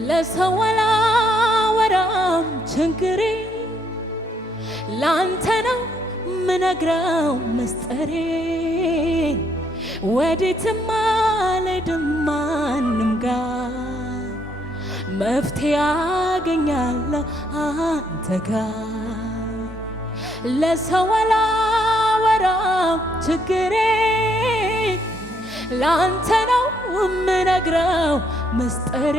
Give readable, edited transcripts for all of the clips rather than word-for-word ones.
ለሰው አላወራም ችግሬ ላንተ ነው ምነግረው ምስጢሬ ወዴትም አልሄድም ማንም ጋር መፍትሄ አገኛለሁ አንተ ጋር ለሰው አላወራም ችግሬ ላንተ ነው ምነግረው ምስጢሬ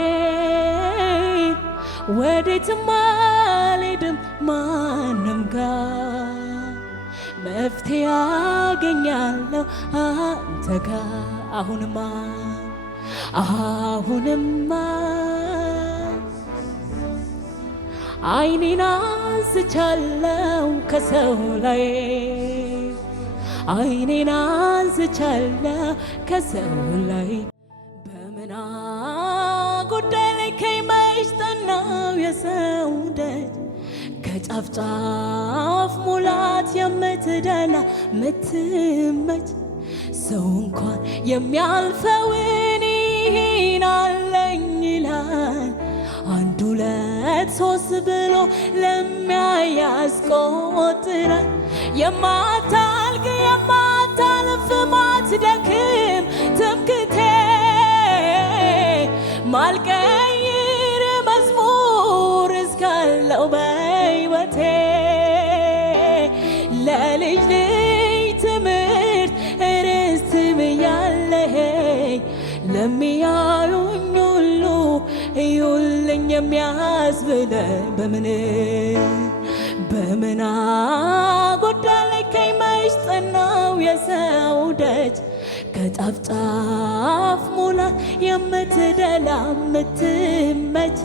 ወዴትም አልሄድም ማንም ጋር መፍትሄ አገኛለሁ አንተ ጋር አሁንማ ዓይኔን አንስቻለሁ ከሰው ላይ ዓይኔን አንስቻለሁ ከሰው ላይ በምና ጉዳይ ላይ ከመች ጠናው የሰው ደጅ ከጫፍ ጫፍ ሙላት የምትደላ ምትመች ሰው እንኳን የሚያልፈውን ይህን አለኝ ይላል አንድ ሁለት ሶስት ብሎ ለሚያይ ያስቆጥራል የማታልቅ የማታልፍ ማትደክም ትምክህቴ ማልቀይር መዝሙር እስካለው በሕይወቴ ለልጅ ልጅ ትምህርት ርስትም ያለኸኝ ለሚያዩኝ ሁሉ እዩልኝ የሚያስብለኝ በምን ጉዳይ ላይ ከመች ጠናው የሰው ደጅ ከጫፍ ጫፍ ሙላት የምትደላ ምትመች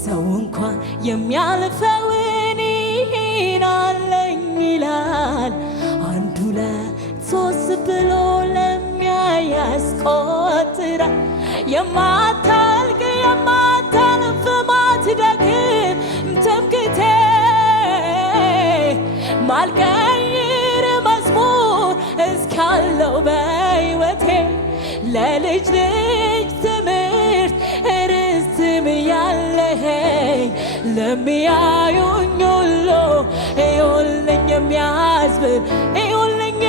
ሰው እንኳን የሚያልፈውን ይህን አለኝ ይላል አንድ ሁለት ሶስት ብሎ ለሚያይ ያስቆጥራል የማታልቅ የማታልፍ ማትደክም ትምክህቴ ማልቀይር መዝሙር እስካለው በሕይወቴ ለልጅ ልጅ ትምህርት ርስትም ያለኸኝ ለሚያዩኝ ሁሉ እዩልኝ የሚያስብል እዩልኝ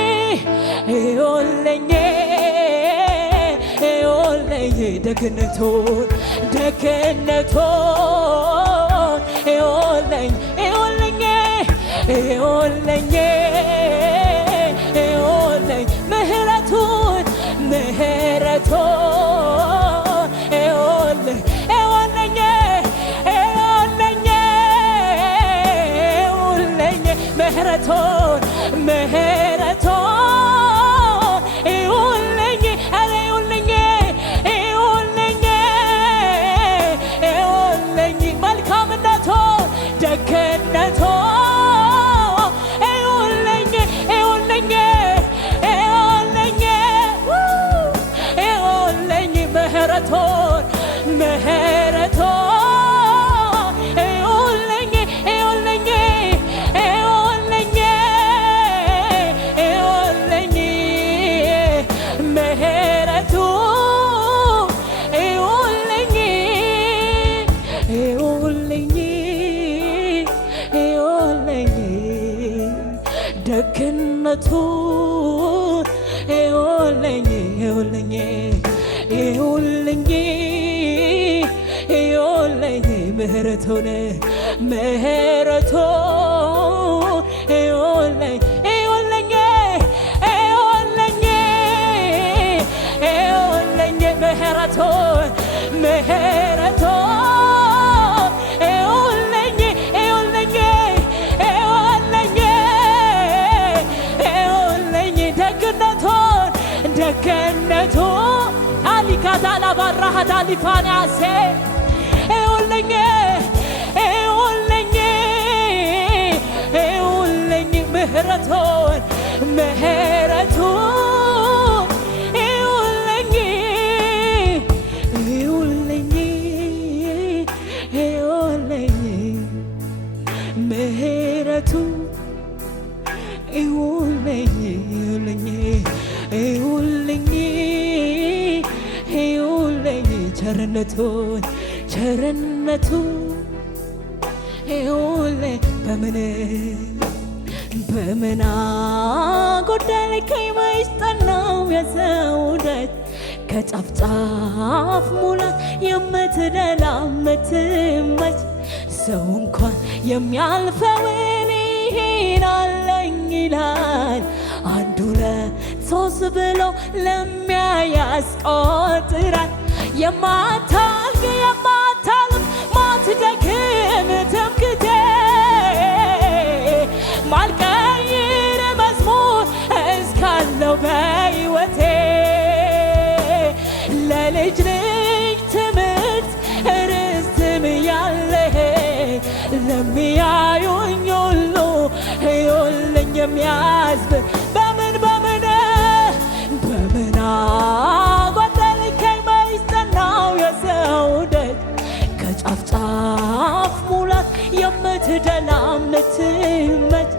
ደግነቱን እዩልኝ ምህረቱን መልካምነቱን ደግነቱን ደግነቱን እዩልኝ ምህረቱን እዩልኝ ደግነቱ አሊካታላ ባራሃዳ ሊፋናሴ እዩልኝ ምህረቱን ምህረቱ ቸርነቱን ቸርነቱ ይሁሌ በምን አጎደልከኝ መች ጠናው የሰው ደጅ ከጫፍ ጫፍ ሙላት የምትደላምትመች ሰው እንኳን የሚያልፈውን ይሄን አለኝ ይላል። አንድ ሁለት ሶስት ብሎ ለሚያይ ያስቆጥራል። የማታልቅ ማትደክም ትምክህቴ ማልቀይር መዝሙር እስካለው በሕይወቴ ለልጅ ልጅ ትምህርት ርስትም ያለህ ለሚያዩኝ ሁሉ ይሁንልኝ የሚያስብ በምን አጎደልከኝ መች ጠናው የሰው ደጅ ከጫፍ ጫፍ ሙላት የምትደላምትመች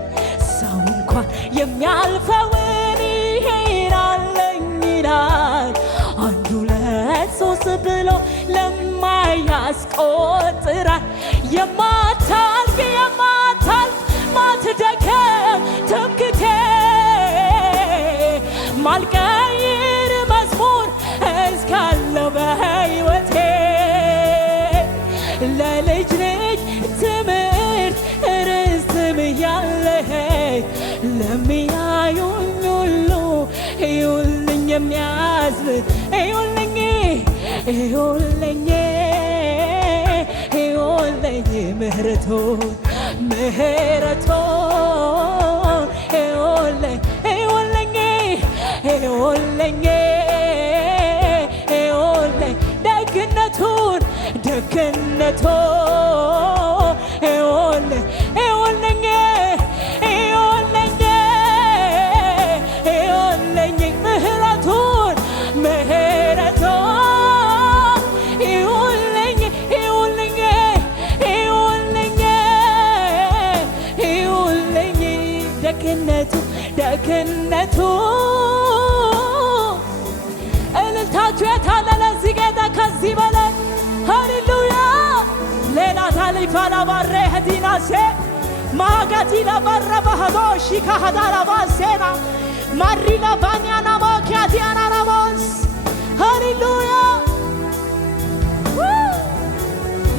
ሰው እንኳን የሚያልፈውን ይሄን አለኝ ይላል። አንድ ሁለት ሶስት ብሎ ለማያስቆጥራል። የማታልፍ ማትደክም ትምክህቴ ማልቀይር መዝሙር እስካለው በሕይወቴ ለልጅ ልጅ ትምህርት ርስትም ያለህ ለሚያዩኝ ሁሉ ይሁንልኝ የሚያስብ ይሁንልኝ ምህረቱን ይሁንልኝ ደግነቱን ይሁንልኝ ምህረቱን ይሁንልኝ ደግነቱ እልልታችሁ የታለ ለዚህ ጌታ ከዚህ በላይ ሃሌሉያ ሌላ ታሊፋ ላባሬ ህዲናሴ ማጋቲ ላባረ ባህዶሺ ካህዳራ ባሴና ማሪላ ባንያና ማኪያቲ አናናሞስ ሃሌሉያ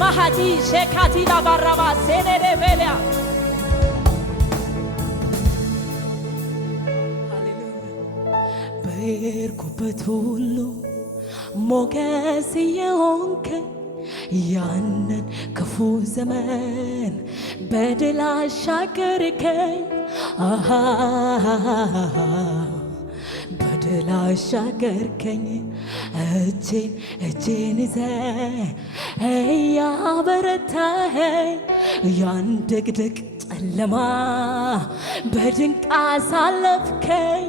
ማሃዲ ሼካቲ ላባራ ባሴኔ ደቤልያ በሄድኩበት ሁሉ ሞገስ የሆንከኝ ያንን ክፉ ዘመን በድል አሻገርከኝ በድል አሻገርከኝ እጄን ይዘህ እያበረታኸኝ ያን ድቅድቅ ጨለማ በድንቅ አሳለፍከኝ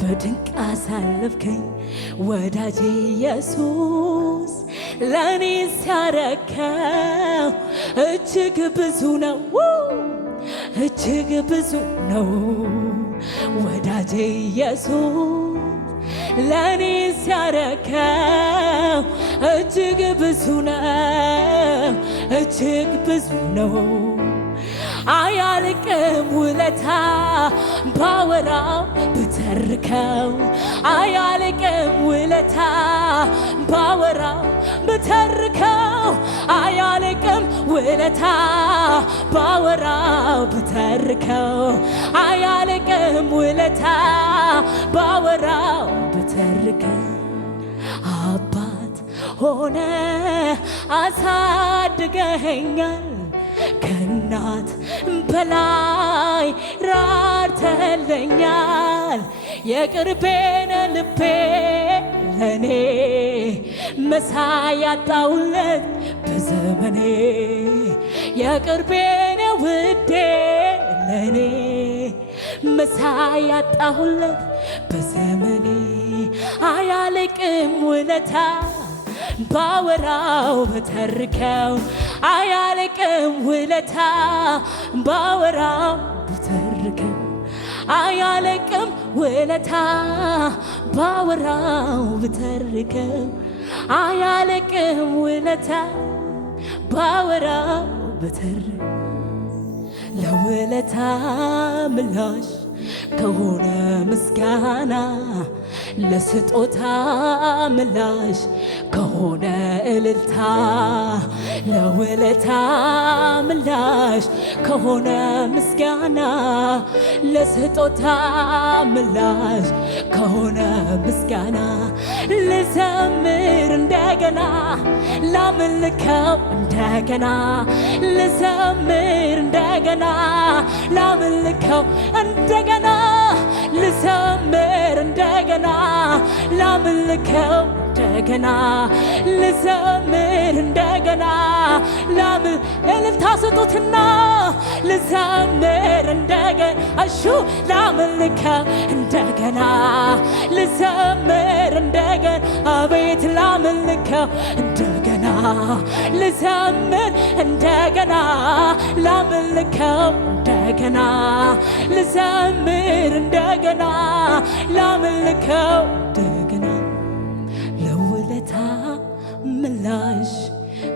በድንቅ አሳለፍከኝ ወዳጄ ኢየሱስ ለኔ ሲያረከው እጅግ ብዙ ነው እጅግ ብዙ ነው ወዳጄ ኢየሱስ ለኔ ሲያረከው እጅግ ብዙ ነው እጅግ ብዙ ነው አያልቅም ውለታ ባወራው ብተርከው አያልቅም ውለታ ባወራው ብተርከው አያልቅም ውለታ ባወራው ብተርከው አያልቅም ውለታ ባወራው ብተርከው አባት ሆነ አሳድገኸኛል ከእናት በላይ ራርተኸኛል የቅርቤን ልቤ ለኔ መሳይ ያጣሁለት በዘመኔ የቅርቤን ውዴ ለኔ መሳይ ያጣሁለት በዘመኔ አያልቅም ውለታ ባወራው በተርከው አያልቅም ውለታ ባወራው በተርከው አያልቅም ውለታ ባወራው በተርከው አያልቅም ውለታ ባወራው በተር ለውለታ ምላሽ ከሆነ ምስጋና ለስጦታ ምላሽ ከሆነ እልልታ ለውለታ ምላሽ ከሆነ ምስጋና ለስጦታ ምላሽ ከሆነ ምስጋና ልዘምር እንደገና ላምልከው እንደገና ልዘምር እንደገና ላምልከው እንደገና ልዘምር እንደገና ላምልከው እንደገና ልዘምር እንደገና እልልታ ስጡትና ልዘምር እንደገና እሹ ላምልከው እንደገና ልዘምር እንደገና አቤት ላምልከው እንደገና ልዘምር እንደገና ላምልከው እንደገና ልዘምር እንደገና ላምልከው እንደገና ለውለታ ምላሽ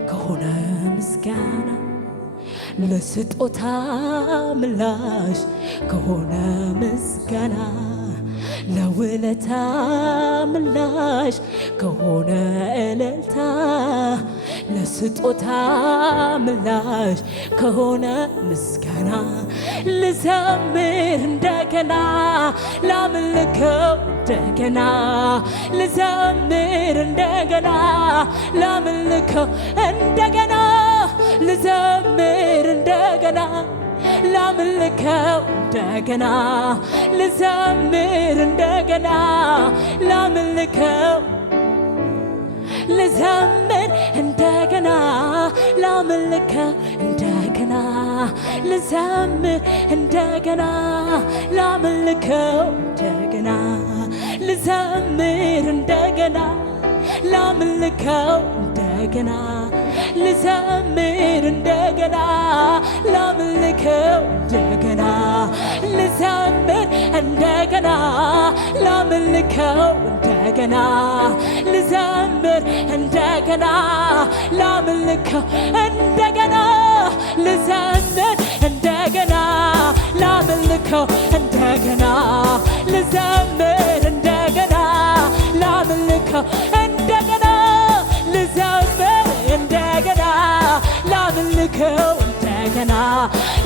ከሆነ ምስጋና ለስጦታ ምላሽ ከሆነ ምስጋና ለውለታ ምላሽ ከሆነ እልልታ ለስጦታ ምላሽ ከሆነ ምስጋና ልዘምር እንደገና ላምልከው እንደገና ልዘምር እንደገና ላምልከው እንደገና ልዘምር እንደገና ላምልከው እንደገና ልዘምር እንደገና ላምልከው ልዘምር እንደገና ላምልከው እንደገና ልዘምር እንደገና ላምልከው እንደገና ልዘምር እንደገና ላምልከው እንደገና ልዘምር እንደገና ላምልከው እንደገና ልዘምር እንደገና ላምልከው እንደገና ልዘምር እንደገና ላምልከው እንደገና ልዘምር እንደገና ላምልከው እንደገና ልዘምር እንደገና ላምልከው እንደገና ልዘምር እንደገና ላምልከው እንደገና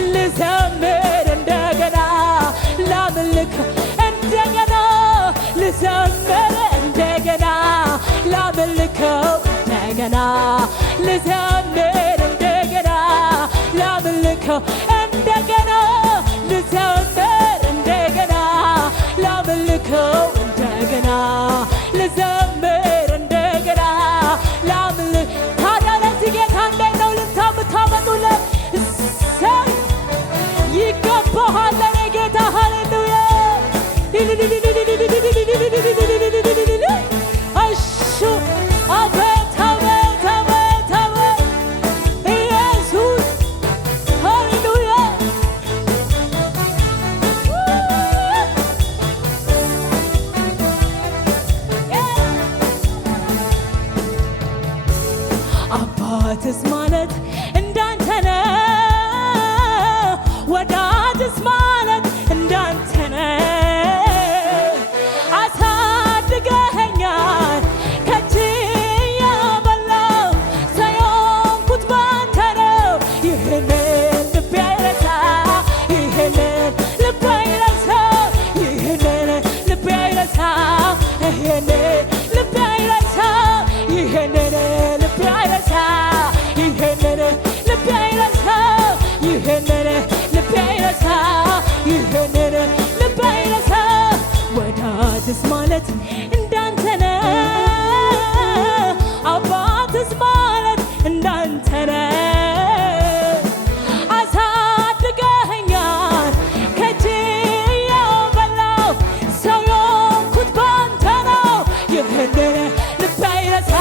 ልዘምር እንደገና ላምልከው እንደገና ልዘምር እንደገና ላምልከው እንደገና ልዘምር እንደገና ላምልከው እንደገና ልዘምር እንደገና ላምልከው እንደገና ልዘምር እንደገና ላምልክ ታዲያ ለዚህ ጌታ እንዴት ነው ልታመጡለት? ይገባሃል ለኔ ጌታ ሃሌሉያ እሹ አቤት አቤት አቤት አቤት ኢየሱስ ሃሌሉያ አባትስ ማለት እንዳንተ ነው ወዳጅስ ማለት እንዳንተ ነው አሳድገኸኛል ከእጅ ያበላው ሳይሆንኩት ባንተ ነው ይህንን ልቤ አይረሳ ይህንን ልቤ አይረሳ ይህንን ልቤ አይረሳ ይህንን ልቤ አይረሳ ይህንን ልቤ አይረሳ ይህንን ልቤ አይረሳ ይህንን ልቤ አይረሳ ይህንን ልቤ አይረሳ ወዳጅስ ማለት እንዳንተ ነው አባትስ ማለት እንዳንተ ነው አሳድገኸኛል ከእጅ ያበላው ሰው የሆንኩት ባንተ ነው ይህንን ልቤ አይረሳ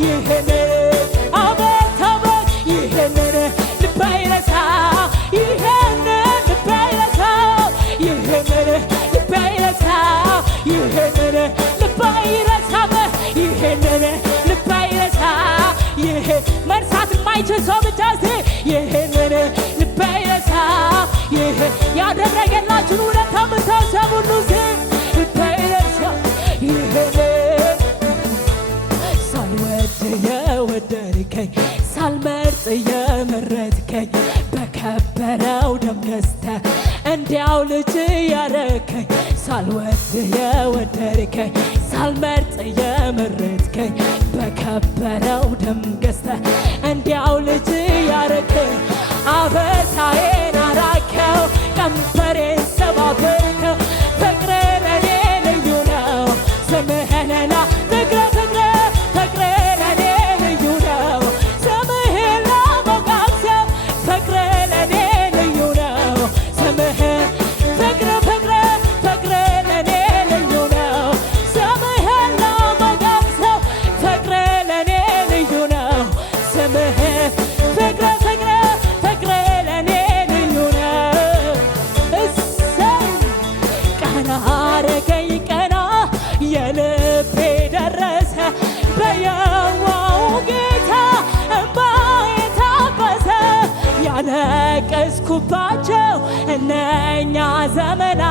ይሄንን አቤት አቤት ይሄንን ልብ አይረሳ ይሄንን ልብ አይረሳ ይሄንን ልብ አይረሳ ይሄንን ልብ አይረሳ ይሄንን ልብ አይረሳ ይሄ መርሳት የማይችል ሰው ብቻ ይሄንን ልብ አይረሳ ይሄ ያደረገላችሁን ውለታ የምታሰቡ ሁሉ ልብ አይረሳ ይሄንን ሳልወድ የወደድከኝ ሳልመርጥ የመረጥከኝ በከበረው ደም ገዝተህ እንዲያው ልጅ ያረከኝ ሳልወድ የወደድከኝ ሳልመርጥ የመረጥከኝ በከበረው ደም ገዝተህ እንዲያው ልጅ ያረከኝ አበሳዬን አራከው ቀንበሬን ሰባበርከው ፍቅር ለኔ ልዩ ነው ስምህንና ፍቅር ለኔ ልዩ ነው ስምህን ለመቃሰብ ፍቅር ለኔ ልዩ ነው ስምህን ፍቅር ለኔ ልዩ ነው ስምህን ለመቃሰብ ፍቅር ለኔ ልዩ ነው ስምህን ፍቅር ለኔ ልዩ ነው እሰይ ቀና አረገኝ ቀና የልቤ ደረሰ በየዋው ጌታ እምባዬ ታበሰ ያለቀስኩባቸው እነኛ ዘመና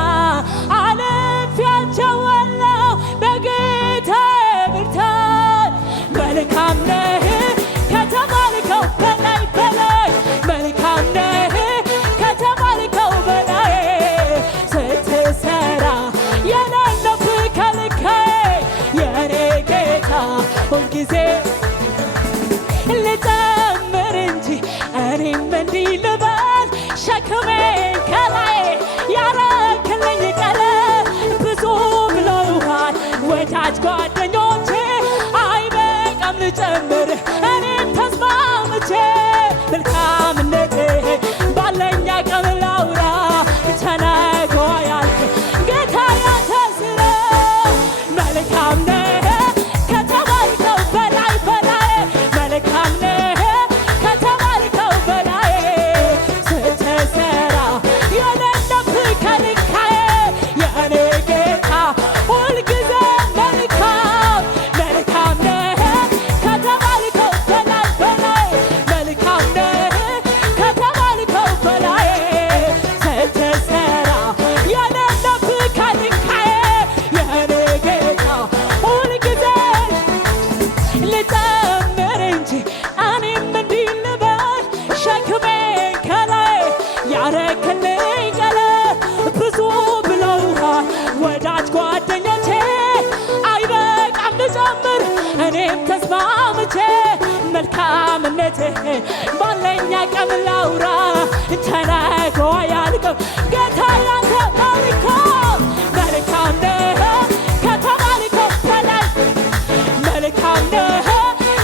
አልፌያቸዋለሁ በጌታዬ ብርታት መልካም ነህ ከተባልከው በላይ በላይ መልካም ነህ ከተባልከው በላይ ስትሰራ የሌለብህ ከልካዬ የኔ ጌታ ሁልጊዜ ልጨምር እንጂ እኔም እንዲህ ልበል ሸክሜን ከላይ ያረክልኝ ቀለል ብዙ ብለውሃል ወዳጅ ጓደኞቼ አይበቃም ልጨምር እኔም ተስማምቼ መልካምነትህ ባለኝ አቅም ላውራ ተነግሮ ያልክ ጌታ ያንተ ስራ መልካም ነህ ከተባልከው በላይ በላይ መልካም ነህ ከተባልከው በላይ ስትሰራ የሌለብህ ከልካዬ የእኔ ጌታ ሁልጊዜ መልካም ነህ ከተባልከው በላይ በላይ መልካም ነህ ከተባልከው በላይ ስትሰራ የሌለብህ ከልካዬ የእኔ ጌታ ሁልጊዜ ልጨምር እንጂ እኔም እንዲህ ልበል ሸክሜን ከላይ ያረክልኝ ቀለል ብዙ ብለውሃል ወዳጅ ጓደኞቼ አይበቃም ልጨምር እኔም ተስማምቼ መልካምነትህ ባለኝ አቅም ላውራ ተነግሮ አያልቅም ጌታ ያንተ መልካም ነህ ከተባልከው በላይ መልካም ነህ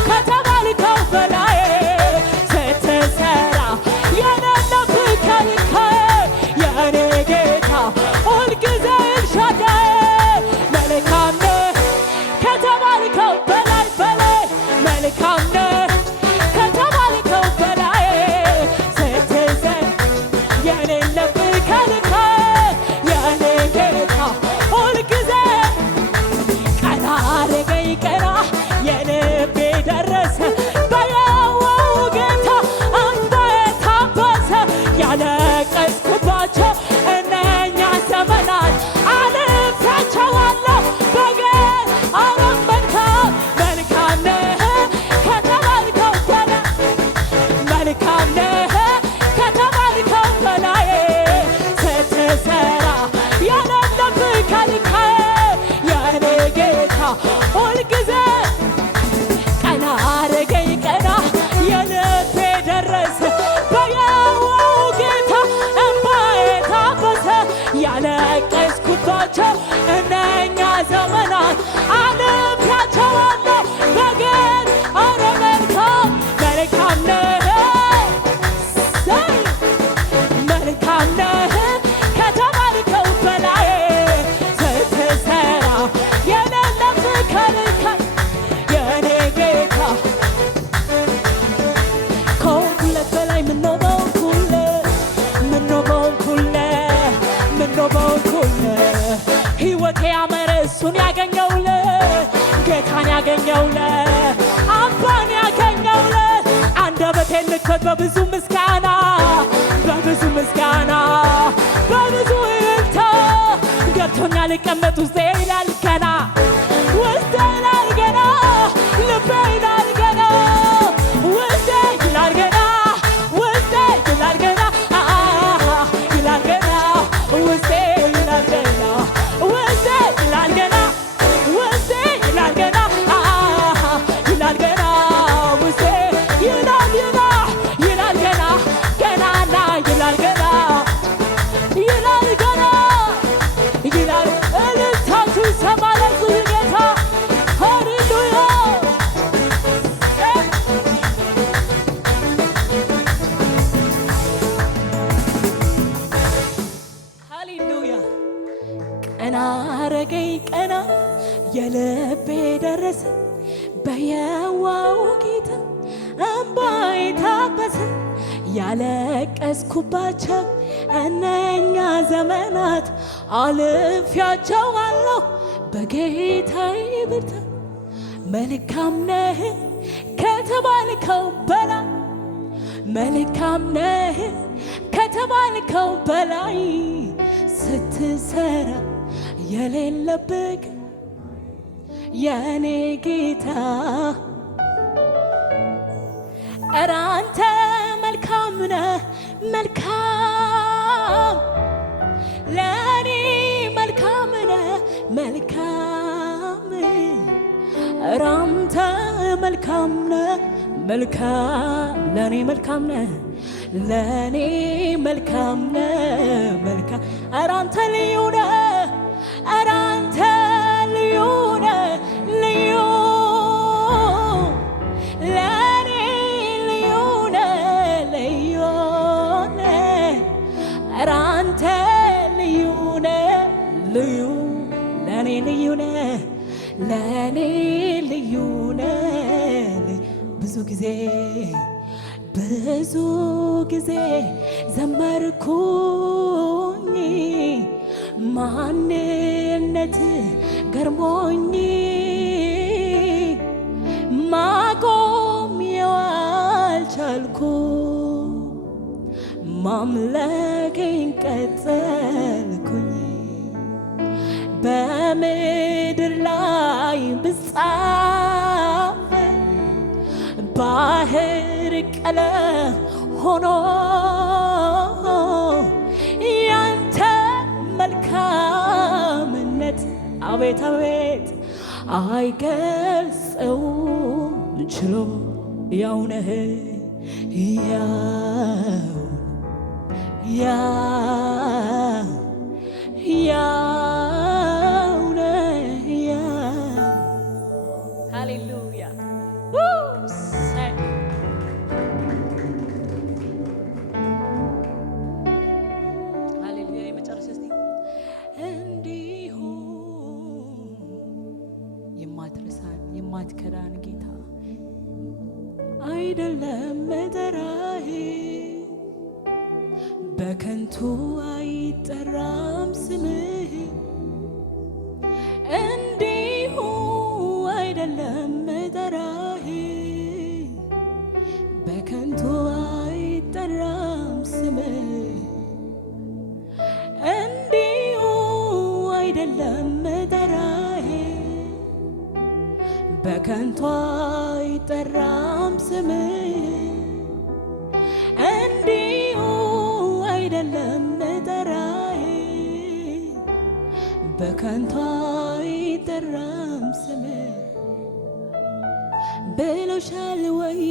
ከተባልከው በላይ ስትሰራ የሌለብህ ከልካዬ የእኔ ጌታ ሁልጊዜ ኤልሻዳይ መልካም ነህ ከተባልከው በላይ በላይ መልካም ነህ ከተባልከው በላይ ስትሰራ የሌለብህ ከልካዬ የእኔ ጌታ ሁልጊዜ ቀና አረገኝ ቀና የልቤ ደረሰ በየዋው ጌታ እምባዬ ታበሰ ያለቀስኩባቸው እነኛ ዘመናት አልፌያቸዋለሁ በጌታ መልካም ነህ ከተባልከው እሱን ያገኘውለት ጌታን ያገኘውለት አባን ያገኘውለት አንደበቴን ልክፈት በብዙ ምስጋና በብዙ ምስጋና በብዙ እልልታ ገብቶኛል ልቀመጥ ውስጤ ይላል ገና ውስጤ ይላል ገና ልቤ ይላል ገና ውስጤ ይላል ገና ውስጤ ይላል ገና ይላል ገና ውስጤ ይላል ገና ውስጤ ይላል ገና ውስጤ ይላል ገና ይላል ገና ውስጤ ይላል ይላል ገና ገናና ይላል ገና ይላል ገና ይላል እልልታችሁ ይሰማል ጌታ ሃሌሉያ ሃሌሉያ ቀና አረገኝ ቀና የልቤ ደረሰ በየዋው ጌታ እምባዬ ታበሰ ያለቀስኩባቸው እነኛ ዘመናት አልፌያቸዋለሁ በጌታዬ ብርታት መልካም ነህ ከተባልከው በላይ መልካም ነህ ከተባልከው በላይ ስትሰራ የሌለብህ የኔ ጌታ ኧረ አንተ መልካም ነህ መልካም ለኔ መልካም ነህ መልካም ኧረ አንተ መልካም ነህ መልካም ለኔ መልካም ነህ ለኔ መልካም ነህ መልካም ኧረ አንተ ልዩ ነህ ኧረ አንተ ልዩ ነህ ልዩ ለኔ ልዩ ነህ ልዩ ነህ ኧረ አንተ ልዩ ነህ ልዩ ለኔ ልዩ ነህ ለኔ ልዩ ነህ ብዙ ጊዜ ዘመርኩኝ ማንነት ገርሞኝ ማቆም ያልቻልኩ ማምለክን ቀጠልኩኝ በምድር ላይ ብጻፍ ባህር ቀለም ሆኖ ያንተ መልካምነት አቤት አቤት አይገልጸውም ችሎ ያው ነህ ያው ነህ ሃሌሉያ የማትከዳን ጌታ አይደለም መጠራህ በከንቱ አይጠራም ስምህ እንዲሁ አይደለም መጠራህ በከንቱ አይጠራም ስምህ እንዲሁ አይደለም መጠራህ በከንቱ አይጠራም ስምህ እንዲሁ አይደለም መጠራህ በከንቱ አይጠራም ስምህ ብሎሻል ወይ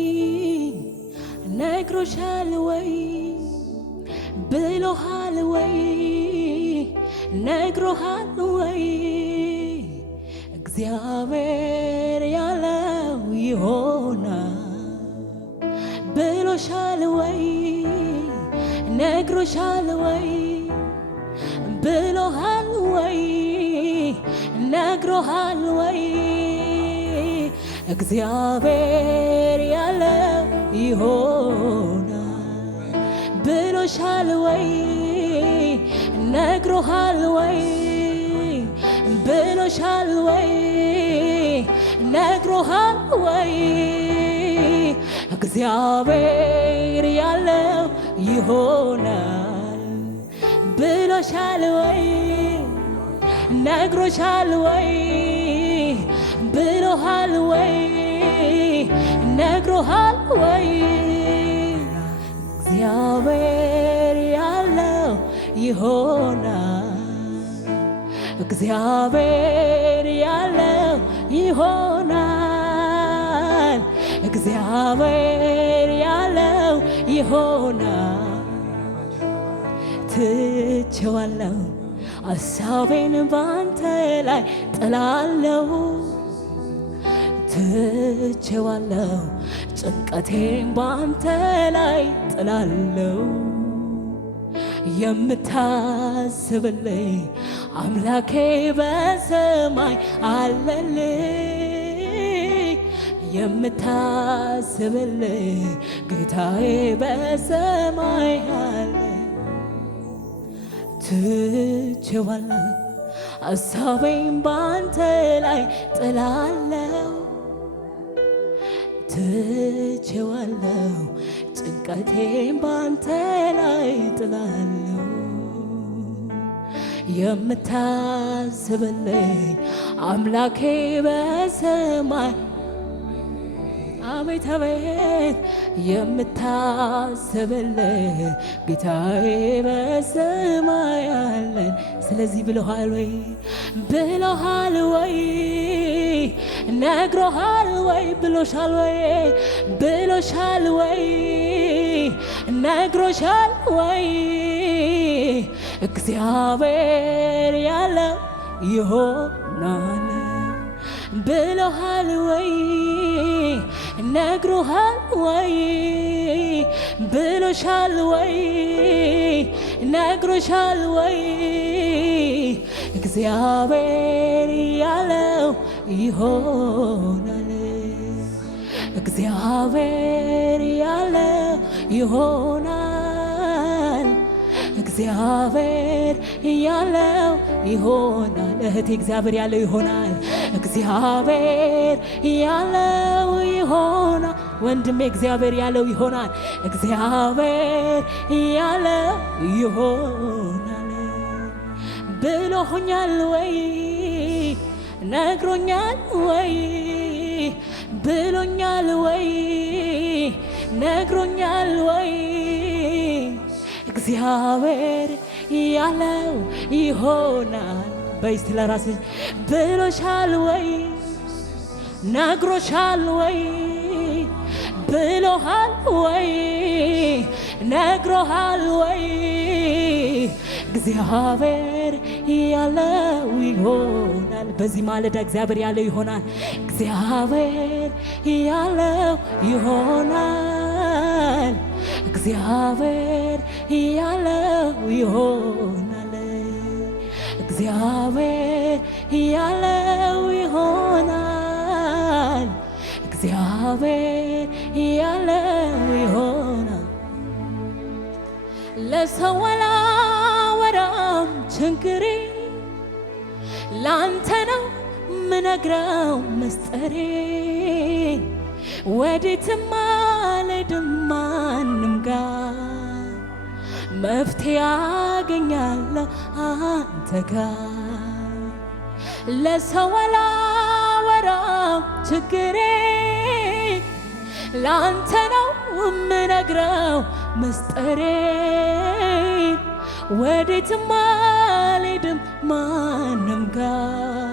ነግሮሻል ወይ ብሎሃል ወይ ነግሮሃል ወይ እግዚአብሔር ያለው ይሆናል ብሎሻል ወይ ነግሮሻል ወይ ብሎሃል ወይ ነግሮሃል ወይ እግዚአብሔር ያለው ይሆናል ብሎሻል ወይ ነግሮሃል ወይ ብሎሻል ወይ ነግሮሃል ወይ እግዚአብሔር ያለው ይሆናል ብሎሻል ወይ ነግሮሻል ወይ ብሎሃል ወይ ነግሮሃል ወይ እግዚአብሔር ያለው ይሆናል እግዚአብሔር ያለው ይሆናል እግዚአብሔር ያለው ይሆናል ትቼዋለሁ አሳቤን ባንተ ላይ ጥላለሁ ትቼዋለሁ ጭንቀቴን ባንተ ላይ ጥላለሁ የምታስብልኝ አምላኬ በሰማይ አለልኝ የምታስብልኝ ጌታዬ በሰማይ አለ ትቼዋለሁ አሳቤን ባንተ ላይ ጥላለሁ ትቼዋለሁ ጭንቀቴን ባንተ ላይ ጥላለሁ የምታስብልኝ አምላኬ በሰማይ አቤት አቤት የምታስብልኝ ጌታዬ በሰማይ አለ ስለዚህ ብሎሃል ወይ ብሎሃል ወይ ነግሮሃል ወይ ብሎሻል ወይ ብሎሻል ወይ ነግሮሻል ወይ እግዚአብሔር ያለው ይሆናል ብሎሃል ወይ ነግሮሃል ወይ ብሎሻል ወይ ነግሮሻል ወይ እግዚአብሔር ያለው ይሆናል እግዚአብሔር ያለው ይሆናል እግዚአብሔር ያለው ይሆናል እህቴ እግዚአብሔር ያለው ይሆናል እግዚአብሔር ያለው ይሆናል ወንድሜ እግዚአብሔር ያለው ይሆናል እግዚአብሔር ያለው ይሆናል ብሎኛል ወይ ነግሮኛል ወይ ብሎኛል ወይ ነግሮኛል ወይ እግዚአብሔር ያለው ይሆናል በይስት ለራስሽ ብሎሻል ወይ ነግሮሻል ወይ ብሎሃል ወይ ነግሮሃል ወይ እግዚአብሔር ያለው ይሆናል በዚህ ማለዳ እግዚአብሔር ያለው ይሆናል እግዚአብሔር ያለው ይሆናል እግዚአብሔር ያለው ይሆናል እግዚአብሔር ያለው ይሆናል እግዚአብሔር ያለው ይሆናል ለሰው አላወራም ችግሬ ላንተ ነው ምነግረው ምስጢሬ ወዴትም አልሄድም ማንም ጋር መፍትሄ አገኛለሁ አንተ ጋር ለሰው አላወራም ችግሬ ላንተ ነው ምነግረው ምስጢሬ ወዴትም አልሄድም ማንም ጋር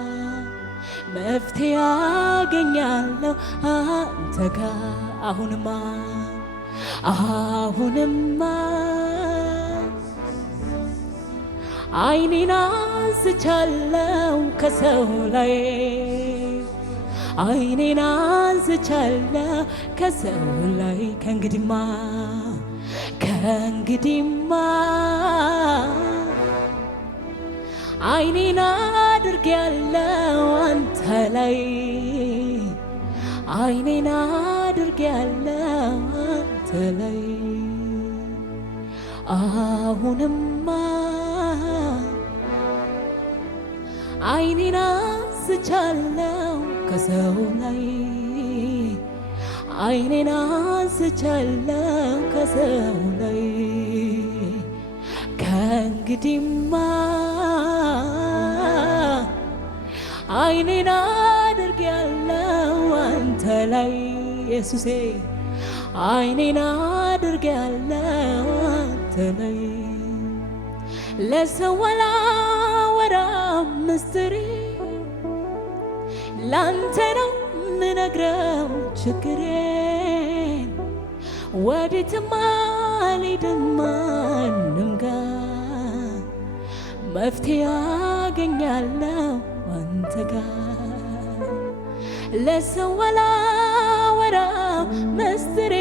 መፍትሄ አገኛለሁ አንተ ጋር አሁንማ ዓይኔን አንስቻለሁ ከሰው ላይ ዓይኔን አንስቻለሁ ከሰው ላይ ከእንግዲህማ ዓይኔን አድርጌያለሁ አንተ ላይ ዓይኔን አድርጌያለሁ አንተ ላይ አሁንማ ዓይኔን አንስቻለሁ ከሰው ላይ ዓይኔን አንስቻለሁ ከሰው ላይ ከእንግዲህማ ዓይኔን አድርጌያለሁ አንተ ላይ ኢየሱሴ ዓይኔን አድርጌያለሁ አንተ ላይ ለሰው አላወራም ምስጢሬ ላንተ ነው ምነግረው ችግሬን ወዴትም አልሄድም ማንም ጋር መፍትሄ አገኛለሁ አንተ ጋር ለሰው አላወራም ምስጢሬ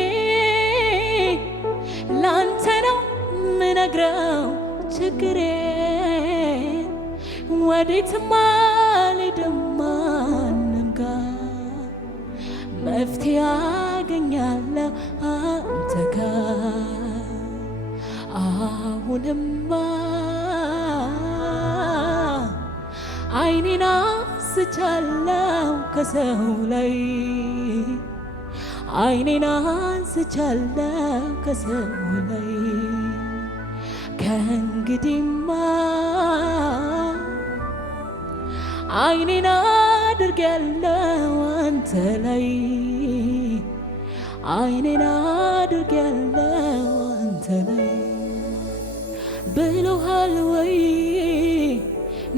ላንተ ነው ምነግረው ችግሬን ወዴትም አልሄድም ማንም ጋር መፍትሄ አገኛለሁ አንተ ጋር አሁንማ ዓይኔን አንስቻለሁ ከሰው ላይ ዓይኔን አንስቻለሁ ከሰው ላይ ከእንግዲህማ ዓይኔን አድርጌያለሁ አንተ ላይ ዓይኔን አድርጌያለሁ አንተ ላይ ብሎሃል ወይ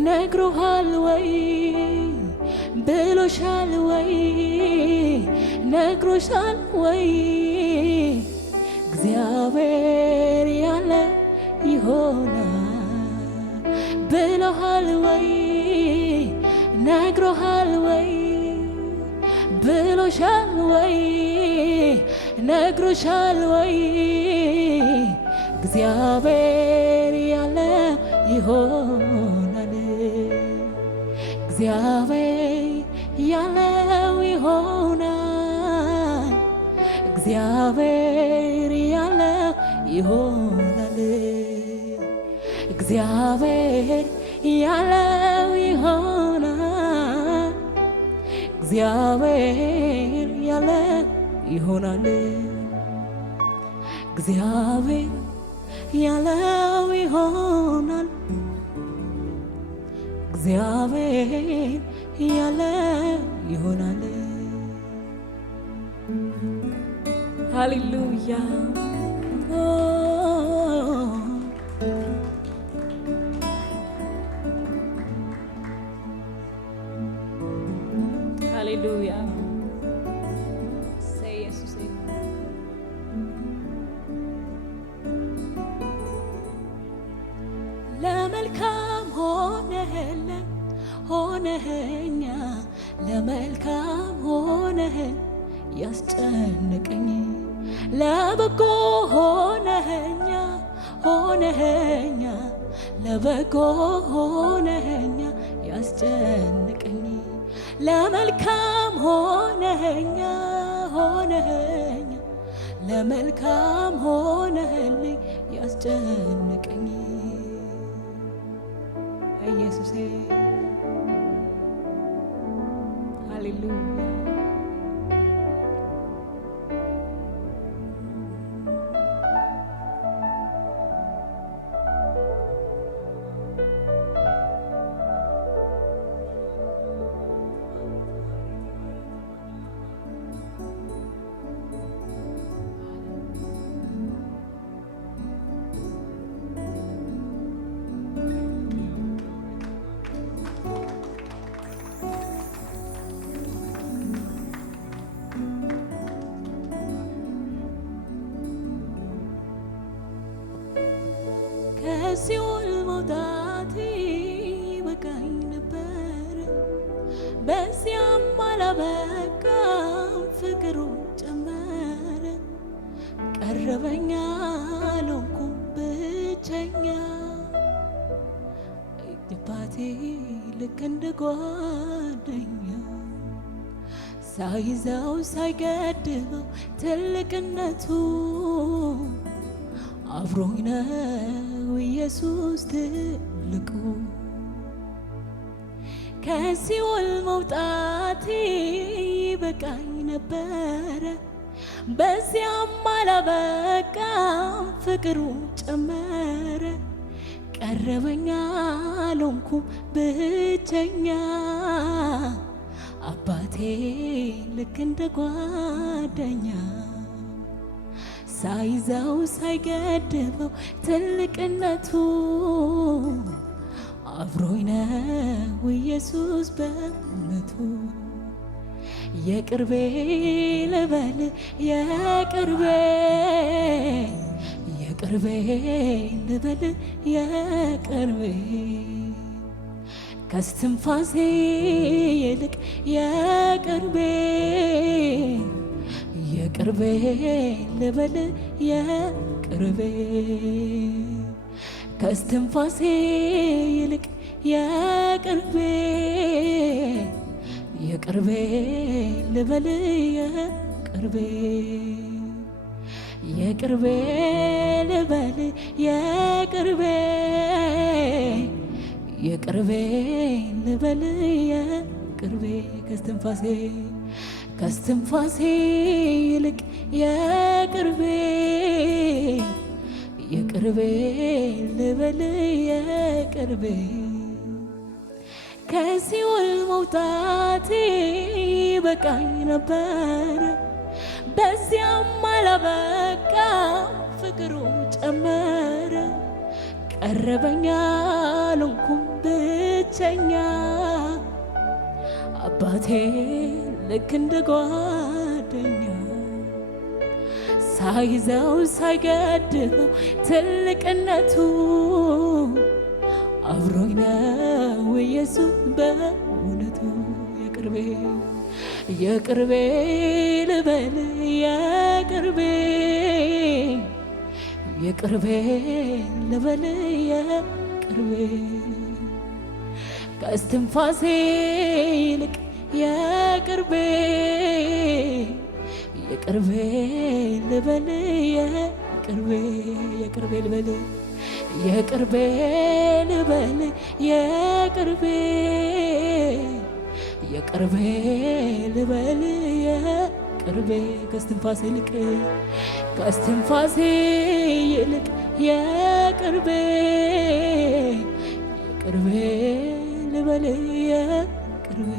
ነግሮሃል ወይ ብሎሻል ወይ ነግሮሻል ወይ እግዚአብሔር ያለ ይሆናል ብሎሃል ወይ ነግሮሃል ወይ ብሎሻል ወይ ነግሮሻል ወይ እግዚአብሔር ያለ ይሆናል እግዚአብሔር ያለው ይሆናል እግዚአብሔር ያለው ይሆናል እግዚአብሔር ያለው ይሆናል እግዚአብሔር ያለው ይሆናል እግዚአብሔር ያለው ይሆናል እግዚአብሔር ያለው ይሆናል ሃሌሉያ ሃሌሉያ ኢየሱስ ለመልካም ሆነኸኛ ለመልካም ሆነኸኝ ያስጨነቀኝ ለበጎ ሆነኸኛ ለበጎ ሆነኸኛ ያስጨነቀኝ ለመልካም ሆነኸኛ ለመልካም ሆነህልኝ ያስጨነቀኝ ኢየሱሴ ሃሌሉያ ከሲኦል መውጣቴ በቃኝ ነበር በዚያም አላበቃም ፍቅሩ ጨመረ ቀረበኝ አልሆንኩም ብቸኛ ልባቴ ልክ እንደ ጓደኛ ሳይዘው ሳይገድበው ትልቅነቱ አብሮኝ ነው ኢየሱስ ትልቁ ከሲኦል መውጣቴ ይበቃኝ ነበረ በዚያም አላበቃም ፍቅሩ ጨመረ ቀረበኛ አልሆንኩም ብቸኛ አባቴ ልክ እንደ ጓደኛ ሳይዘው ሳይገድበው ትልቅነቱ አብሮኝ ነው ኢየሱስ በእውነቱ የቅርቤ ልበል የቅርቤ የቅርቤ ልበል የቅርቤ ከስትንፋሴ ይልቅ የቅርቤ የቅርቤ ልበል የቅርቤ ከስትንፋሴ ይልቅ የቅርቤ የቅርቤ ልበል የቅርቤ የቅርቤ ልበል የቅርቤ የቅርቤ ልበል የቅርቤ ከስትንፋሴ ይልቅ የቅርቤ የቅርቤ ልበል የቅርቤ ከሲኦል መውጣቴ ይበቃኝ ነበረ በዚያም አላበቃ ፍቅሩ ጨመረ ቀረበኛ አልሆንኩም ብቸኛ አባቴ ልክ እንደ ጓደኛ ሳይዘው ሳይገድበው ትልቅነቱ አብሮኝ ነው ኢየሱስ በእውነቱ የቅርቤ የቅርቤ ልበል የቅርቤ የቅርቤ ልበል የቅርቤ ከስትንፋሴ ይልቅ የቅርቤ የቅርቤ ልበል የቅርቤ የቅርቤ ልበል የቅርቤ ልበል የቅርቤ የቅርቤ ልበል የቅርቤ ከስትንፋሴ ይልቅ የቅርቤ የቅርቤ ልበል የቅርቤ